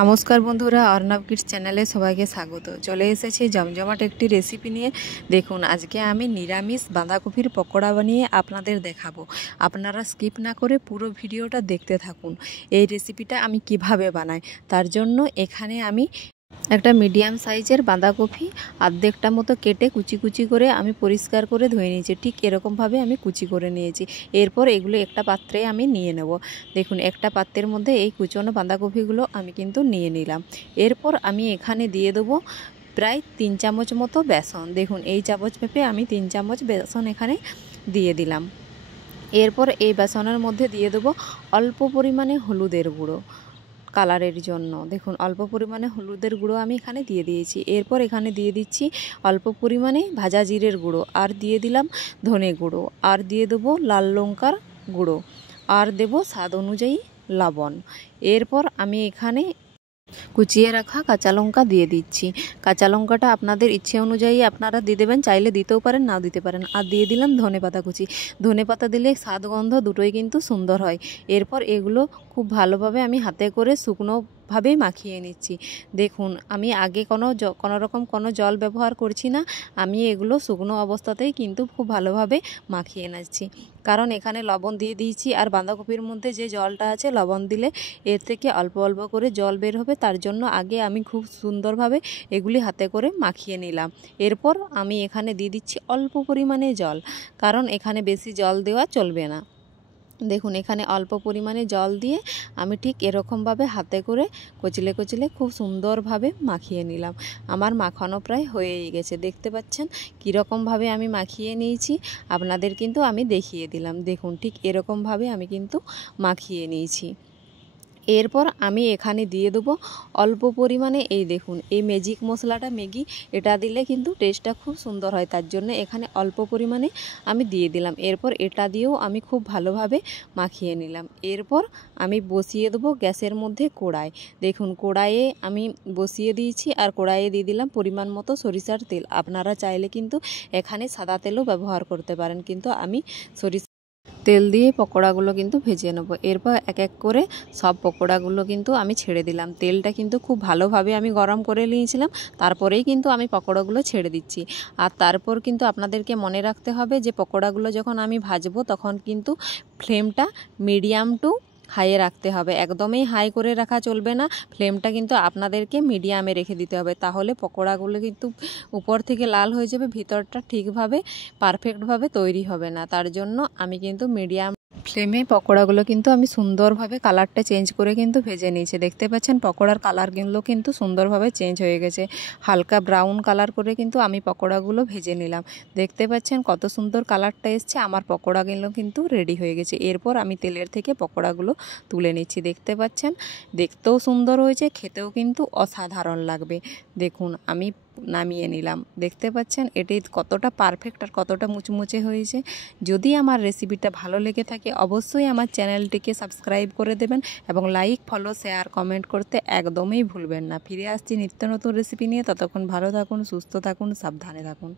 নমস্কার বন্ধুরা, অর্ণব কিডস চ্যানেলে সবাইকে স্বাগত। চলে এসেছি জমজমাট একটি রেসিপি নিয়ে। দেখুন, আজকে আমি নিরামিষ বাঁধাকপির পকোড়া বানিয়ে আপনাদের দেখাবো। আপনারা স্কিপ না করে পুরো ভিডিওটা দেখতে থাকুন। এই রেসিপিটা আমি কিভাবে বানাই তার জন্য এখানে আমি একটা মিডিয়াম সাইজের বাঁধাকপি অর্ধেকটা মতো কেটে কুচি কুচি করে আমি পরিষ্কার করে ধুয়ে নিয়েছি। ঠিক এরকমভাবে আমি কুচি করে নিয়েছি। এরপর এগুলো একটা পাত্রে আমি নিয়ে নেব। দেখুন, একটা পাত্রের মধ্যে এই কুচনো বাঁধাকপিগুলো আমি কিন্তু নিয়ে নিলাম। এরপর আমি এখানে দিয়ে দেবো প্রায় 3 চামচ মতো বেসন। দেখুন, এই চামচ মেপে আমি 3 চামচ বেসন এখানে দিয়ে দিলাম। এরপর এই বেসনের মধ্যে দিয়ে দেবো অল্প পরিমাণে হলুদের গুঁড়ো কালারের জন্য। দেখুন, অল্প পরিমাণে হলুদের গুঁড়ো আমি এখানে দিয়ে দিয়েছি। এরপর এখানে দিয়ে দিচ্ছি অল্প পরিমাণে ভাজা জিরের গুঁড়ো, আর দিয়ে দিলাম ধনে গুঁড়ো, আর দিয়ে দেবো লাল লঙ্কার গুঁড়ো, আর দেবো স্বাদ অনুযায়ী লবণ। এরপর আমি এখানে কুচিয়ে রাখা কাঁচা লঙ্কা দিয়ে দিচ্ছি। কাঁচা লঙ্কাটা আপনাদের ইচ্ছে অনুযায়ী আপনারা দিয়ে দেবেন, চাইলে দিতেও পারেন, নাও দিতে পারেন। আর দিয়ে দিলাম ধনেপাতা কুচি। ধনেপাতা দিলে স্বাদ গন্ধ দুটোই কিন্তু সুন্দর হয়। এরপর এগুলো খুব ভালোভাবে আমি হাতে করে শুকনোভাবেই মাখিয়ে নিচ্ছি। দেখুন, আমি আগে কোনো রকম জল ব্যবহার করছি না। আমি এগুলো শুকনো অবস্থাতেই কিন্তু খুব ভালোভাবে মাখিয়ে নিচ্ছি, কারণ এখানে লবণ দিয়ে দিয়েছি। আর বাঁধাকপির মধ্যে যে জলটা আছে, লবণ দিলে এর থেকে অল্প অল্প করে জল বের হবে, তার জন্য আগে আমি খুব সুন্দরভাবে এগুলি হাতে করে মাখিয়ে নিলাম। এরপর আমি এখানে দিয়ে দিচ্ছি অল্প পরিমাণে জল, কারণ এখানে বেশি জল দেওয়া চলবে না। দেখুন, এখানে অল্প পরিমাণে জল দিয়ে আমি ঠিক এরকমভাবে হাতে করে কচলে কচলে খুব সুন্দরভাবে মাখিয়ে নিলাম। আমার মাখানো প্রায় হয়েই গেছে। দেখতে পাচ্ছেন কীরকমভাবে আমি মাখিয়ে নিয়েছি, আপনাদের কিন্তু আমি দেখিয়ে দিলাম। দেখুন, ঠিক এরকমভাবে আমি কিন্তু মাখিয়ে নিয়েছি। এরপর আমি এখানে দিয়ে দেবো অল্প পরিমাণে, এই দেখুন, এই ম্যাজিক মশলাটা ম্যাগি, এটা দিলে কিন্তু টেস্টটা খুব সুন্দর হয়, তার জন্য এখানে অল্প পরিমাণে আমি দিয়ে দিলাম। এরপর এটা দিয়েও আমি খুব ভালোভাবে মাখিয়ে নিলাম। এরপর আমি বসিয়ে দেবো গ্যাসের মধ্যে কড়াই। দেখুন, কড়াইয়ে আমি বসিয়ে দিয়েছি, আর কড়াইয়ে দিয়ে দিলাম পরিমাণ মতো সরিষার তেল। আপনারা চাইলে কিন্তু এখানে সাদা তেলও ব্যবহার করতে পারেন, কিন্তু আমি সরিষা তেল দিয়ে পকোড়াগুলো কিন্তু ভেজে নেব। এরপর এক এক করে সব পকোড়াগুলো কিন্তু আমি ছেড়ে দিলাম। তেলটা কিন্তু খুব ভালোভাবে আমি গরম করে নিয়েছিলাম, তারপরেই কিন্তু আমি পকোড়াগুলো ছেড়ে দিচ্ছি। আর তারপর কিন্তু আপনাদেরকে মনে রাখতে হবে যে পকোড়াগুলো যখন আমি ভাজবো তখন কিন্তু ফ্লেমটা মিডিয়াম টু হাইয়ে রাখতে হবে। একদমই হাই করে রাখা চলবে না, ফ্লেমটা কিন্তু আপনাদেরকে মিডিয়ামে রেখে দিতে হবে। তাহলে পকোড়াগুলো কিন্তু উপর থেকে লাল হয়ে যাবে, ভিতরটা ঠিকভাবে পারফেক্টভাবে তৈরি হবে না। তার জন্য আমি কিন্তু মিডিয়াম ফ্লেমে পকোড়াগুলো কিন্তু আমি সুন্দরভাবে কালারটা চেঞ্জ করে কিন্তু ভেজে নিয়েছি। দেখতে পাচ্ছেন পকোড়ার কালারগুলো কিন্তু সুন্দরভাবে চেঞ্জ হয়ে গেছে। হালকা ব্রাউন কালার করে কিন্তু আমি পকোড়াগুলো ভেজে নিলাম। দেখতে পাচ্ছেন কত সুন্দর কালারটা এসছে। আমার পকোড়াগুলো কিন্তু রেডি হয়ে গেছে। এরপর আমি তেলের থেকে পকোড়াগুলো তুলে নিচ্ছি। দেখতে পাচ্ছেন দেখতেও সুন্দর হয়েছে, খেতেও কিন্তু অসাধারণ লাগবে। দেখুন, আমি নামিয়ে নিলাম। দেখতে পাচ্ছেন এটি কতটা পারফেক্ট আর কতটা মুচমুচে হয়েছে। যদি আমার রেসিপিটা ভালো লেগে থাকে অবশ্যই আমার চ্যানেলটিকে সাবস্ক্রাইব করে দেবেন, এবং লাইক, ফলো, শেয়ার, কমেন্ট করতে একদমই ভুলবেন না। ফিরে আসছি নিত্য নতুন রেসিপি নিয়ে। ততক্ষণ ভালো থাকুন, সুস্থ থাকুন, সাবধানে থাকুন।